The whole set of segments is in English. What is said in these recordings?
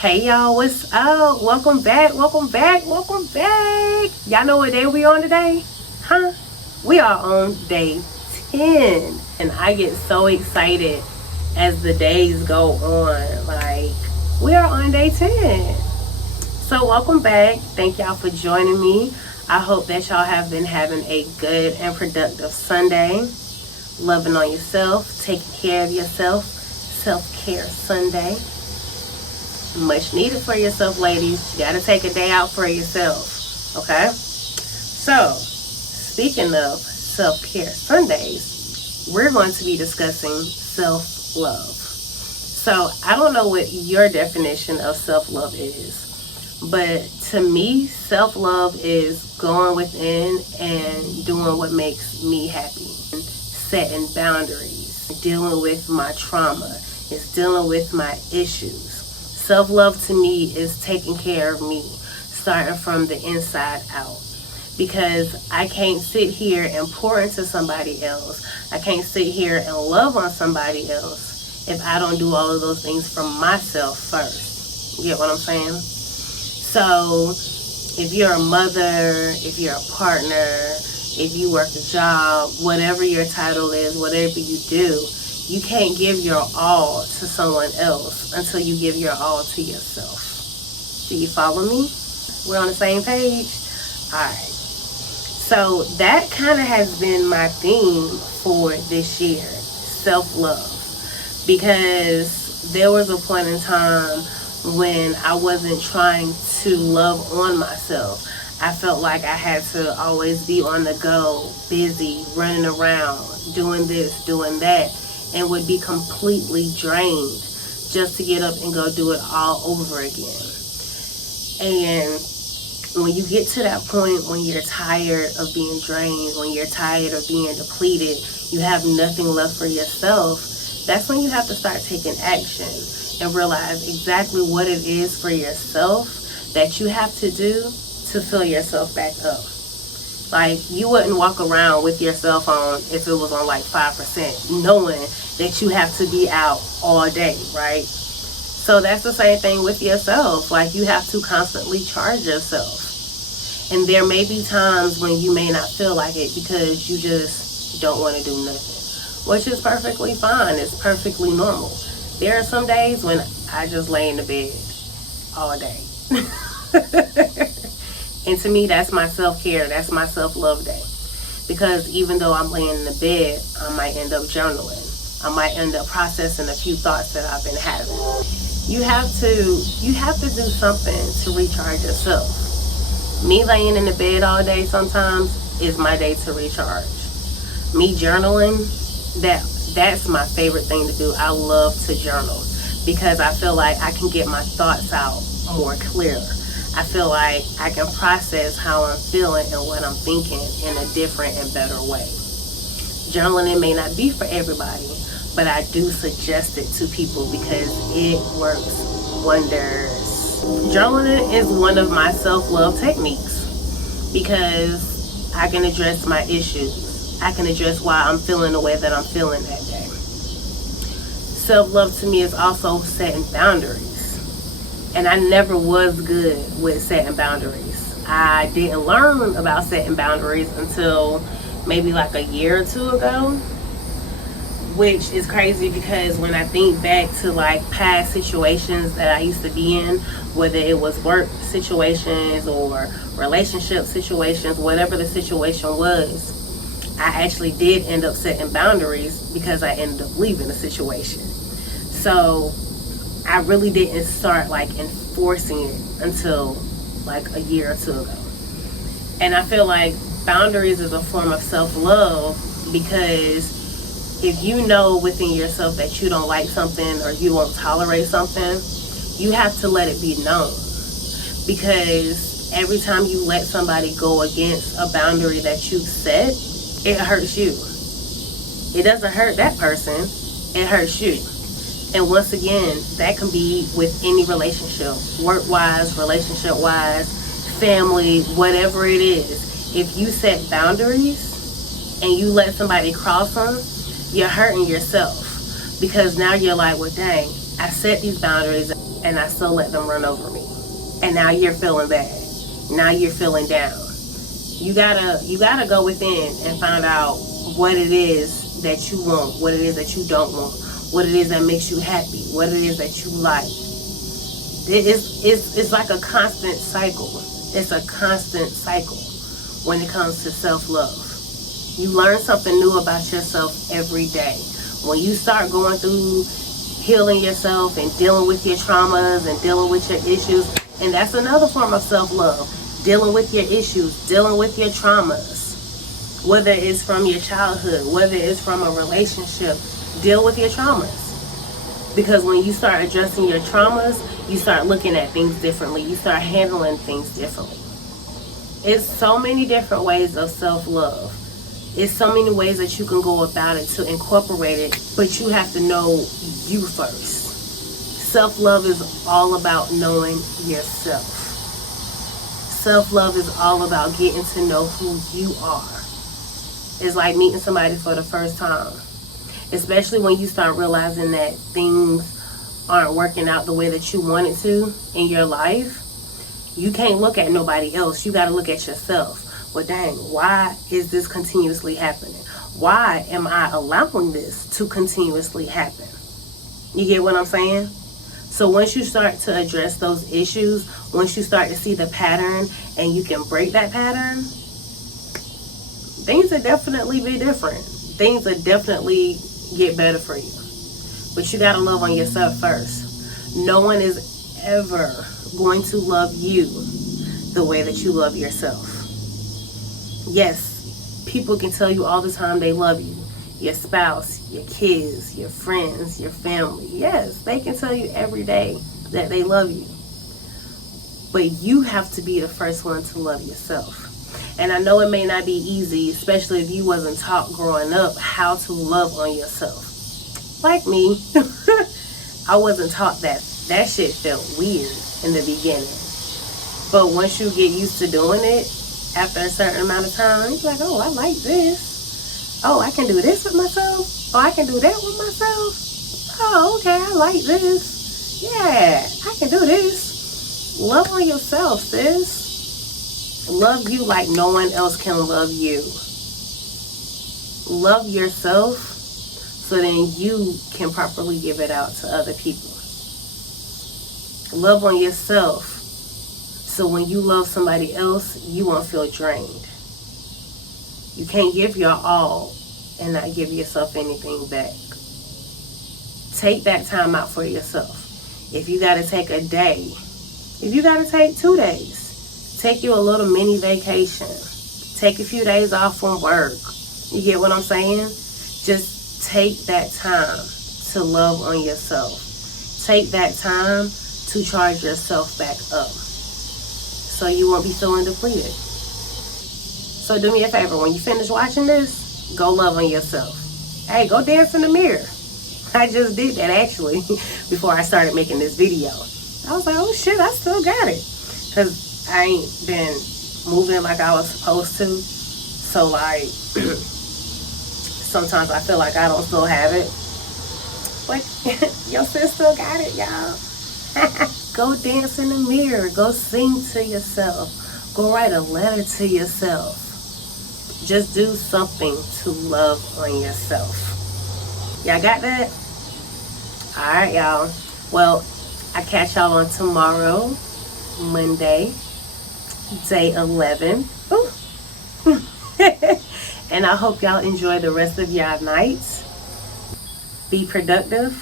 Hey y'all, what's up? Welcome back. Y'all know what day we on today? Huh? We are on day 10. And I get so excited as the days go on. Like, we are on day 10. So welcome back. Thank y'all for joining me. I hope that y'all have been having a good and productive Sunday. Loving on yourself, taking care of yourself. Self-care Sunday. Much needed for yourself, ladies. You gotta take a day out for yourself. Okay? So, speaking of self-care Sundays, we're going to be discussing self-love. So, I don't know what your definition of self-love is, but to me, self-love is going within and doing what makes me happy. Setting boundaries, dealing with my trauma, it's dealing with my issues. Self-love to me is taking care of me, starting from the inside out. Because I can't sit here and pour into somebody else. I can't sit here and love on somebody else if I don't do all of those things for myself first. You get what I'm saying? So, if you're a mother, if you're a partner, if you work a job, whatever your title is, whatever you do, you can't give your all to someone else until you give your all to yourself. Do you follow me? We're on the same page? Alright. So that kind of has been my theme for this year. Self-love. Because there was a point in time when I wasn't trying to love on myself. I felt like I had to always be on the go, busy, running around, doing this, doing that, and would be completely drained just to get up and go do it all over again. And when you get to that point when you're tired of being drained, when you're tired of being depleted, you have nothing left for yourself, that's when you have to start taking action and realize exactly what it is for yourself that you have to do to fill yourself back up. Like, you wouldn't walk around with your cell phone if it was on like 5%, knowing that you have to be out all day, right? So that's the same thing with yourself. Like, you have to constantly charge yourself. And there may be times when you may not feel like it because you just don't want to do nothing, which is perfectly fine. It's perfectly normal. There are some days when I just lay in the bed all day. And to me, that's my self-care. That's my self-love day. Because even though I'm laying in the bed, I might end up journaling. I might end up processing a few thoughts that I've been having. You have to do something to recharge yourself. Me laying in the bed all day sometimes is my day to recharge. Me journaling, that's my favorite thing to do. I love to journal because I feel like I can get my thoughts out more clearer. I feel like I can process how I'm feeling and what I'm thinking in a different and better way. Journaling may not be for everybody, but I do suggest it to people because it works wonders. Journaling is one of my self-love techniques because I can address my issues. I can address why I'm feeling the way that I'm feeling that day. Self-love to me is also setting boundaries. And I never was good with setting boundaries. I didn't learn about setting boundaries until maybe like a year or two ago, which is crazy because when I think back to like past situations that I used to be in, whether it was work situations or relationship situations, whatever the situation was, I actually did end up setting boundaries because I ended up leaving the situation. So I really didn't start like enforcing it until like a year or two ago. And I feel like boundaries is a form of self-love because if you know within yourself that you don't like something or you won't tolerate something, you have to let it be known. Because every time you let somebody go against a boundary that you've set, it hurts you. It doesn't hurt that person, it hurts you. And once again, that can be with any relationship, work-wise, relationship-wise, family, whatever it is. If you set boundaries and you let somebody cross them, you're hurting yourself. Because now you're like, well, dang, I set these boundaries and I still let them run over me. And now you're feeling bad. Now you're feeling down. You gotta go within and find out what it is that you want, what it is that you don't want, what it is that makes you happy, what it is that you like. It's like a constant cycle. It's a constant cycle when it comes to self-love. You learn something new about yourself every day. When you start going through healing yourself and dealing with your traumas and dealing with your issues, and that's another form of self-love, dealing with your issues, dealing with your traumas, whether it's from your childhood, whether it's from a relationship, deal with your traumas. Because when you start addressing your traumas, you start looking at things differently. You start handling things differently. It's so many different ways of self-love. It's so many ways that you can go about it to incorporate it, but you have to know you first. Self-love is all about knowing yourself. Self-love is all about getting to know who you are. It's like meeting somebody for the first time. Especially when you start realizing that things aren't working out the way that you wanted to in your life. You can't look at nobody else. You got to look at yourself. Well, dang, why is this continuously happening? Why am I allowing this to continuously happen? You get what I'm saying? So once you start to address those issues, once you start to see the pattern and you can break that pattern, things will definitely be different. Things will definitely get better for you. But you got to love on yourself first. No one is ever going to love you the way that you love yourself. Yes, people can tell you all the time they love you. Your spouse, your kids, your friends, your family. Yes, they can tell you every day that they love you. But you have to be the first one to love yourself. And I know it may not be easy, especially if you wasn't taught growing up how to love on yourself. Like me, I wasn't taught that. That shit felt weird in the beginning. But once you get used to doing it, after a certain amount of time, you're like, oh, I like this. Oh, I can do this with myself. Oh, I can do that with myself. Oh, okay, I like this. Yeah, I can do this. Love on yourself, sis. Love you like no one else can love you. Love yourself so then you can properly give it out to other people. Love on yourself so when you love somebody else, you won't feel drained. You can't give your all and not give yourself anything back. Take that time out for yourself. If you got to take a day, if you got to take 2 days, take you a little mini vacation. Take a few days off from work. You get what I'm saying? Just take that time to love on yourself. Take that time to charge yourself back up so you won't be feeling depleted. So do me a favor, when you finish watching this, go love on yourself. Hey, go dance in the mirror. I just did that actually before I started making this video. I was like, oh shit, I still got it. Because I ain't been moving like I was supposed to. So like, sometimes I feel like I don't still have it. But your sis still got it, y'all. Go dance in the mirror. Go sing to yourself. Go write a letter to yourself. Just do something to love on yourself. Y'all got that? Alright, y'all. Well, I catch y'all on tomorrow, Monday, day 11. Ooh. And I hope y'all enjoy the rest of y'all nights. Be productive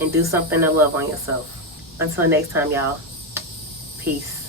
and do something to love on yourself. Until next time, y'all. Peace.